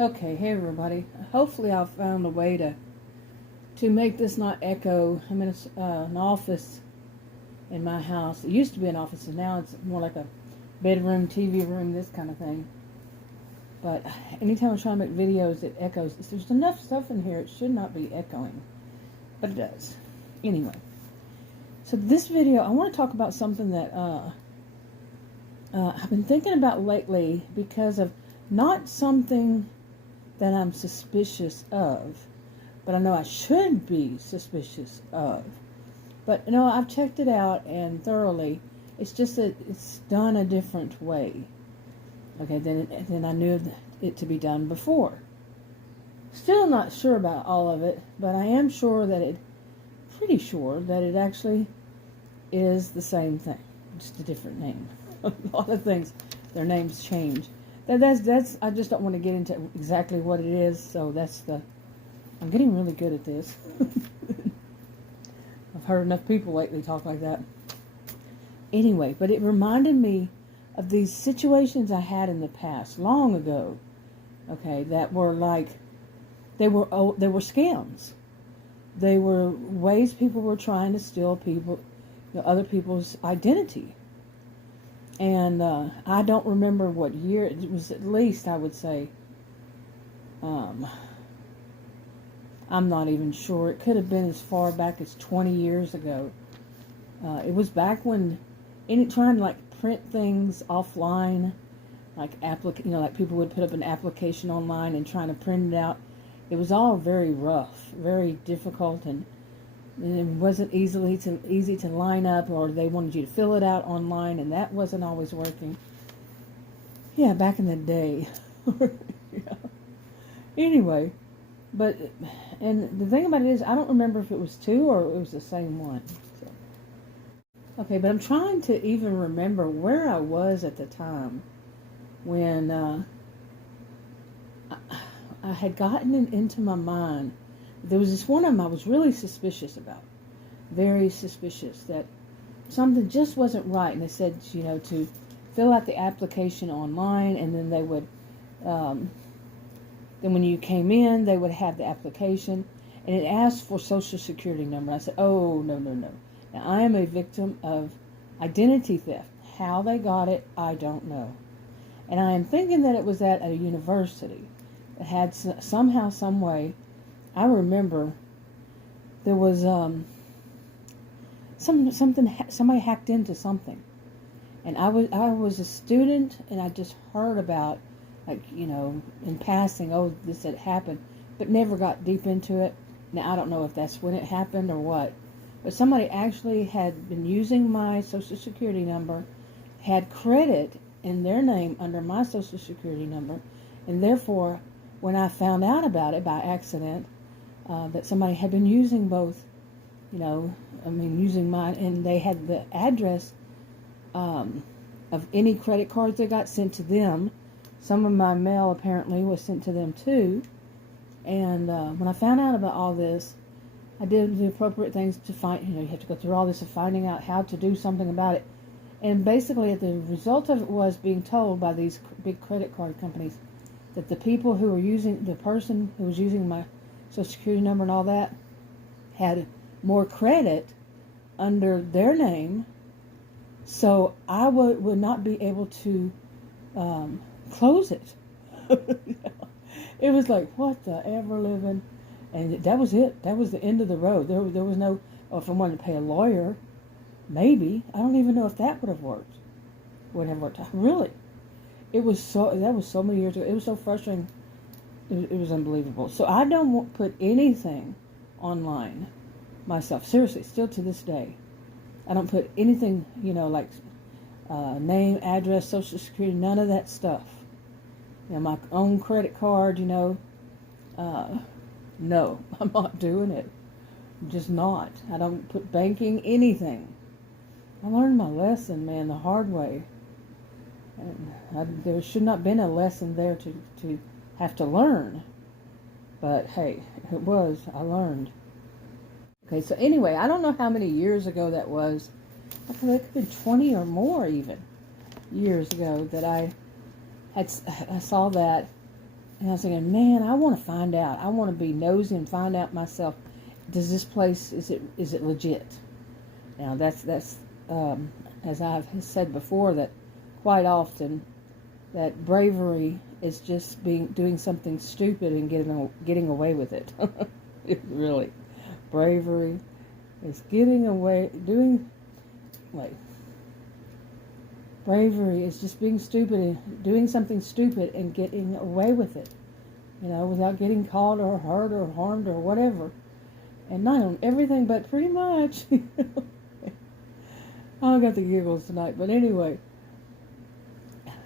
Okay, hey everybody. Hopefully I've found a way to make this not echo. I'm in an office in my house. It used to be an office, and now it's more like a bedroom, TV room, this kind of thing. But anytime I'm trying to make videos, it echoes. There's enough stuff in here, it should not be echoing. But it does. Anyway. So this video, I want to talk about something that I've been thinking about lately because of not something that I'm suspicious of, but I know I should be suspicious of. But I've checked it out and thoroughly. It's just that it's done a different way, okay, than I knew it to be done before. Still not sure about all of it, but I am pretty sure that it actually is the same thing, just a different name. A lot of things, their names change. That's I just don't want to get into exactly what it is, so I'm getting really good at this. I've heard enough people lately talk like that. Anyway, but it reminded me of these situations I had in the past, long ago, okay, that were like, they were scams. They were ways people were trying to steal other people's identity. And I don't remember what year. It was at least, I would say, I'm not even sure. It could have been as far back as 20 years ago. It was back when trying to like print things offline, like like people would put up an application online and trying to print it out. It was all very rough, very difficult, and it wasn't easy to line up, or they wanted you to fill it out online, and that wasn't always working. Yeah, back in the day. Yeah. Anyway, and the thing about it is, I don't remember if it was two or it was the same one. So. Okay, but I'm trying to even remember where I was at the time when I had gotten it into my mind. There was this one of them I was really suspicious about. Very suspicious that something just wasn't right. And they said, to fill out the application online, and then they would, then when you came in, they would have the application, and it asked for Social Security number. I said, oh, no. Now, I am a victim of identity theft. How they got it, I don't know. And I am thinking that it was at a university. It had somehow, some way. I remember there was somebody hacked into something, and I was a student, and I just heard about, like, in passing, oh, this had happened, but never got deep into it. Now I don't know if that's when it happened or what, but somebody actually had been using my Social Security number, had credit in their name under my Social Security number, and therefore when I found out about it by accident, that somebody had been using both, using mine, and they had the address of any credit cards that got sent to them. Some of my mail apparently was sent to them too. And when I found out about all this, I did the appropriate things to find, you have to go through all this of finding out how to do something about it. And basically the result of it was being told by these big credit card companies that the person who was using my Social Security number and all that had more credit under their name, so I would not be able to close it. It was like, what the ever living, and that was it. That was the end of the road. There was no, if I wanted to pay a lawyer, maybe, I don't even know if that would have worked. Really. That was so many years ago. It was so frustrating. It was unbelievable. So I don't put anything online myself. Seriously, still to this day. I don't put anything, like name, address, Social Security, none of that stuff. My own credit card, no, I'm not doing it. I'm just not. I don't put banking, anything. I learned my lesson, man, the hard way. And there should not have been a lesson there to have to learn, but hey, I learned. Okay, so anyway, I don't know how many years ago that was. I think it could have been 20 or more even years ago that I saw that, And I was thinking, man, I want to find out. I want to be nosy and find out myself. Does this place, is it legit? Now that's as I've said before, that quite often that bravery is just doing something stupid and getting away with it. Really, bravery is bravery is just being stupid and doing something stupid and getting away with it, without getting caught or hurt or harmed or whatever. And not on everything, but pretty much. I got the giggles tonight, but anyway,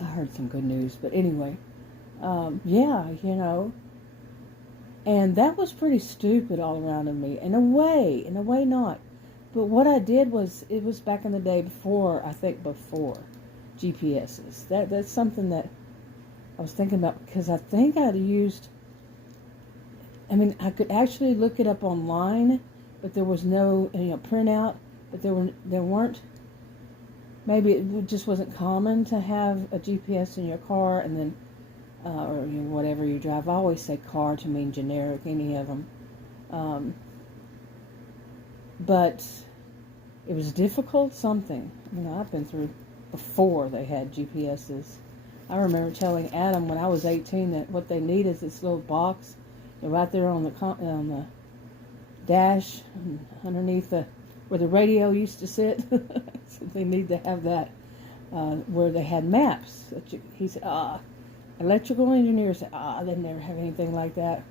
I heard some good news. But anyway, yeah, and that was pretty stupid all around of me. In a way not. But what I did was, it was back in the day before GPSs. That's something that I was thinking about, because I think I could actually look it up online, but there was no printout. But there weren't. Maybe it just wasn't common to have a GPS in your car, and then or whatever you drive. I always say car to mean generic, any of them. But it was difficult. Something I've been through before they had GPSs. I remember telling Adam when I was 18 that what they need is this little box right there on the dash underneath where the radio used to sit. So they need to have that where they had maps. He said, electrical engineers said, they never have anything like that.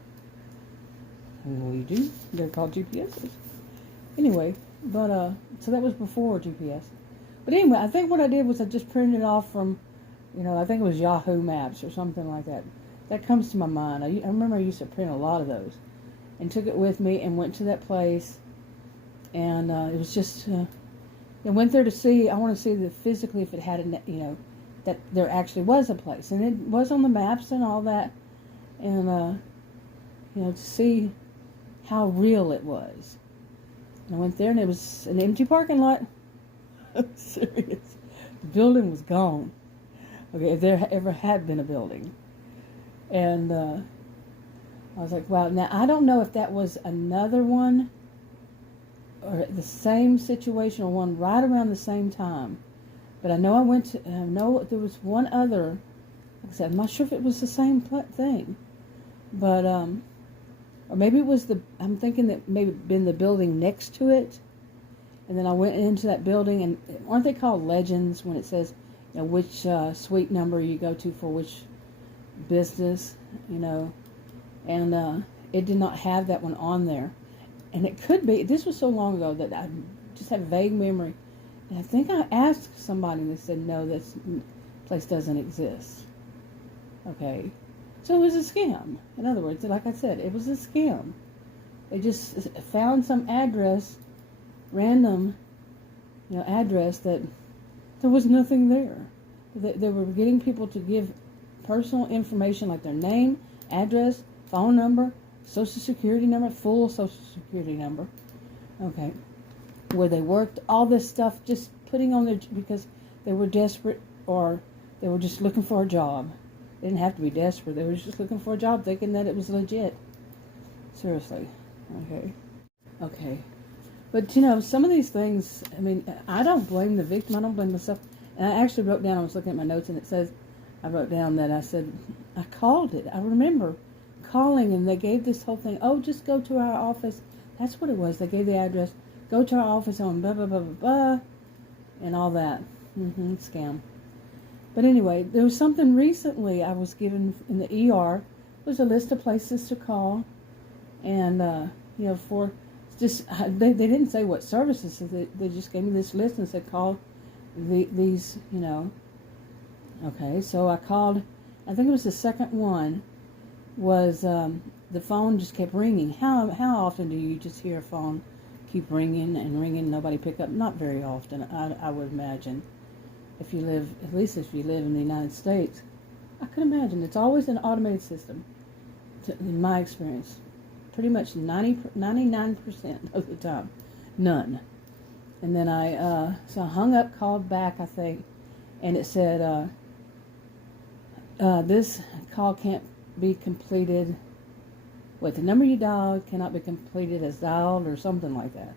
Well, you do. They're called GPSs. Anyway, but so that was before GPS. But anyway, I think what I did was I just printed it off from, I think it was Yahoo Maps or something like that. That comes to my mind. I remember I used to print a lot of those, and took it with me and went to that place. And it was just, I went there to see. I want to see physically if it had that there actually was a place, and it was on the maps and all that, and to see how real it was. And I went there, and it was an empty parking lot. Serious. The building was gone. Okay, if there ever had been a building. And I was like, wow. Now, I don't know if that was another one or the same situation or one right around the same time. But I know I know there was one other. Like I said, I'm not sure if it was the same thing. But, or maybe it was I'm thinking that maybe been the building next to it. And then I went into that building, and aren't they called legends when it says, which suite number you go to for which business, and it did not have that one on there. And it could be, this was so long ago that I just have vague memory. And I think I asked somebody, and they said, no, this place doesn't exist. Okay. So it was a scam. In other words, like I said, it was a scam. They just found some address, random, address that there was nothing there. They were getting people to give personal information like their name, address, phone number, social security number, full social security number. Okay. Where they worked, all this stuff, just putting on because they were desperate, or they were just looking for a job. They didn't have to be desperate. They were just looking for a job, thinking that it was legit. Seriously. Okay. But, some of these things, I don't blame the victim. I don't blame myself. And I actually wrote down, I was looking at my notes, and it says, I wrote down that I said, I called it. I remember calling, and they gave this whole thing, just go to our office. That's what it was. They gave the address. Go to our office on blah, blah, blah, blah, blah, and all that. Scam. But anyway, there was something recently I was given in the ER. It was a list of places to call. And, for just, they didn't say what services. So they just gave me this list and said, call these, Okay, so I called. I think it was the second one. Was the phone just kept ringing. How often do you just hear a phone keep ringing and ringing, nobody pick up? Not very often, I would imagine. At least if you live in the United States, I could imagine. It's always an automated system, in my experience. Pretty much 99% of the time. None. And then I hung up, called back, I think, and it said, this call can't be completed. The number you dialed cannot be completed as dialed or something like that.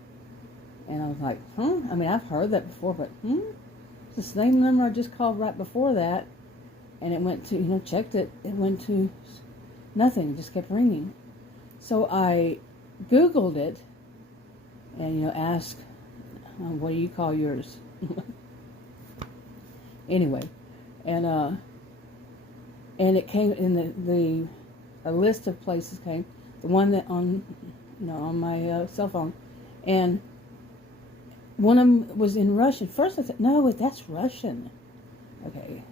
And I was like, I mean, I've heard that before, but it's the same number I just called right before that. And it went to, checked it. It went to nothing. It just kept ringing. So I Googled it and, asked, what do you call yours? Anyway, and it came in a list of places came. The one that on my cell phone, and one of them was in Russian. First I said, no, that's Russian. Okay.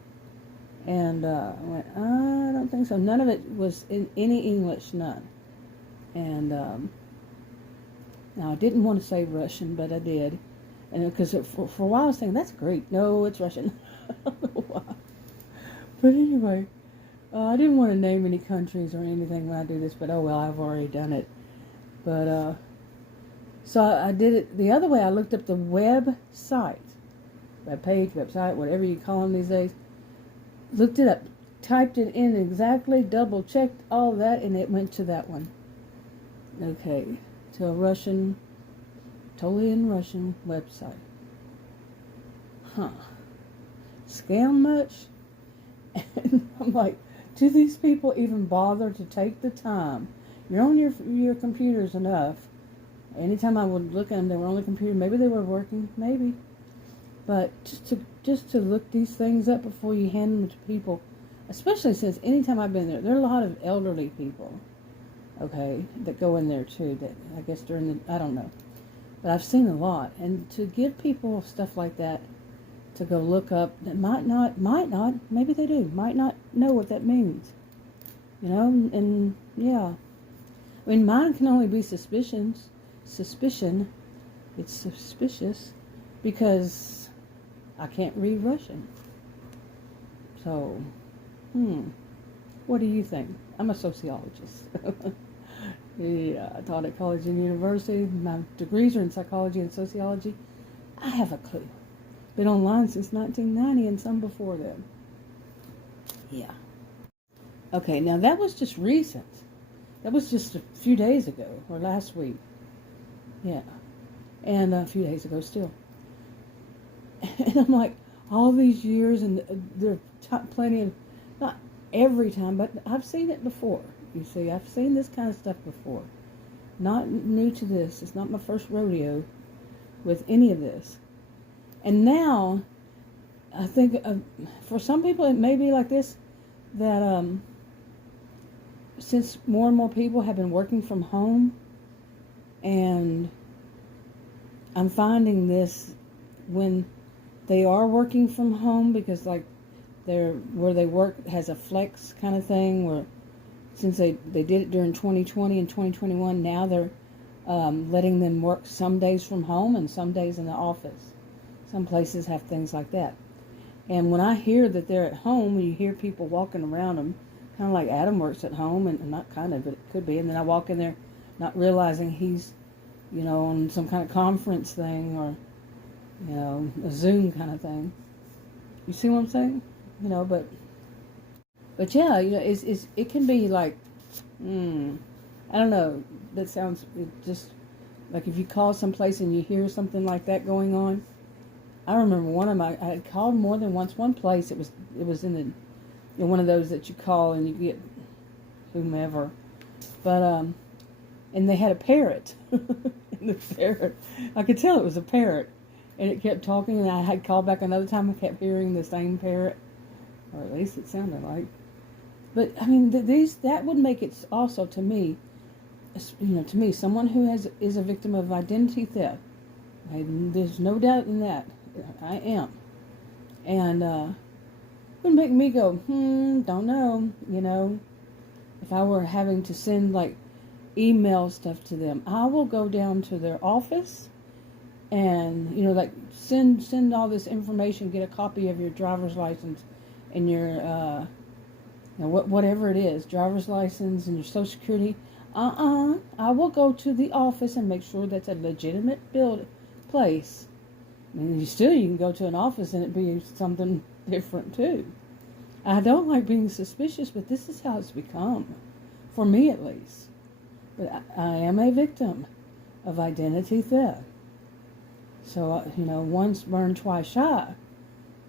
And I went, I don't think so. None of it was in any English, none. And now I didn't want to say Russian, but I did. And because for a while I was saying, that's Greek. No, it's Russian. I don't know why. But anyway, I didn't want to name any countries or anything when I do this, but oh well, I've already done it. But so I did it the other way. I looked up the website, website, whatever you call them these days. Looked it up, typed it in exactly, double checked all that, and it went to that one. Okay, to a Russian, totally in Russian website. Scam much? And I'm like, do these people even bother to take the time? You're on your computers enough. Anytime I would look at them, they were on the computer. Maybe they were working, maybe. But just to look these things up before you hand them to people, especially since anytime I've been there are a lot of elderly people, okay, that go in there too. That I guess I don't know, but I've seen a lot. And to give people stuff like that to go look up that might not, maybe they do, might not know what that means, and yeah. I mean, mine can only be suspicion. It's suspicious because I can't read Russian. So, what do you think? I'm a sociologist. Yeah, I taught at college and university. My degrees are in psychology and sociology. I have a clue. Been online since 1990 and some before then. Yeah. Okay, now that was just recent. That was just a few days ago, or last week. Yeah. And a few days ago still. And I'm like, all these years, and there are plenty of, not every time, but I've seen it before. You see, I've seen this kind of stuff before. Not new to this. It's not my first rodeo with any of this. And now, I think for some people it may be like this, that since more and more people have been working from home, and I'm finding this when they are working from home, because like where they work has a flex kind of thing, where since they did it during 2020 and 2021, now they're letting them work some days from home and some days in the office. Some places have things like that. And when I hear that they're at home, you hear people walking around them, kind of like Adam works at home, and not kind of, but it could be. And then I walk in there not realizing he's, on some kind of conference thing, or, a Zoom kind of thing. You see what I'm saying? But yeah, it can be like, I don't know, that sounds just like if you call someplace and you hear something like that going on. I remember I had called more than once. One place, it was in one of those that you call and you get whomever, but and they had a parrot. And the parrot, I could tell it was a parrot, and it kept talking. And I had called back another time. I kept hearing the same parrot, or at least it sounded like. But I mean, that would make it also to me, someone who is a victim of identity theft. There's no doubt in that. I am. And it would make me go, don't know, if I were having to send like email stuff to them, I will go down to their office and, like send all this information, get a copy of your driver's license and your, whatever it is, driver's license and your social security. I will go to the office and make sure that's a legitimate place. And you can go to an office and it be something different too. I don't like being suspicious, but this is how it's become, for me at least. But I am a victim of identity theft. So, once burned, twice shy.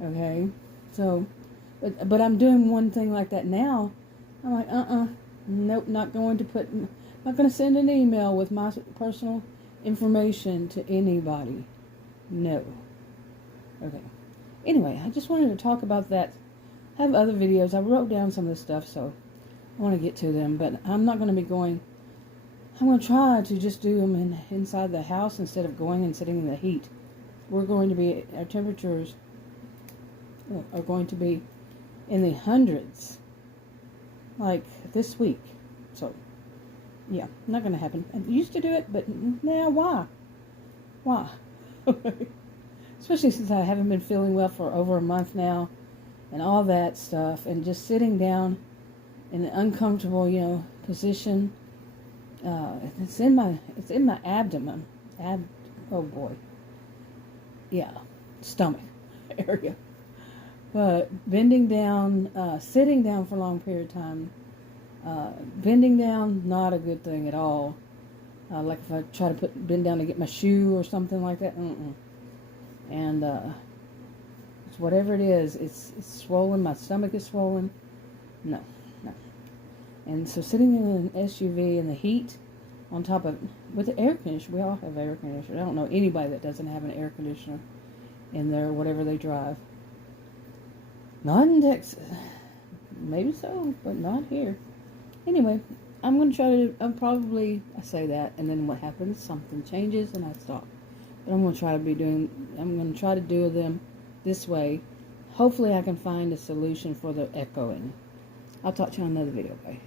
Okay? So, but I'm doing one thing like that now. I'm like, nope, not going to send an email with my personal information to anybody. No. Okay. Anyway, I just wanted to talk about that. I have other videos. I wrote down some of this stuff, so I want to get to them, but I'm not going to be going. I'm going to try to just do them inside the house instead of going and sitting in the heat. Our temperatures are going to be in the hundreds, like this week. So, yeah, not going to happen. I used to do it, but now why? Why? Especially since I haven't been feeling well for over a month now, and all that stuff, and just sitting down in an uncomfortable, position. It's in my abdomen. Oh boy. Yeah, stomach area. But bending down, sitting down for a long period of time, bending down, not a good thing at all. Like if I try to bend down to get my shoe or something like that, And it's whatever it is, it's swollen. My stomach is swollen. No. And so sitting in an SUV in the heat, on top of, with the air conditioner, we all have air conditioners. I don't know anybody that doesn't have an air conditioner in there, whatever they drive. Not in Texas. Maybe so, but not here. Anyway, I'm going to try to, I say that, and then what happens, something changes and I stop. But I'm going to try to do them this way. Hopefully I can find a solution for the echoing. I'll talk to you on another video. Bye.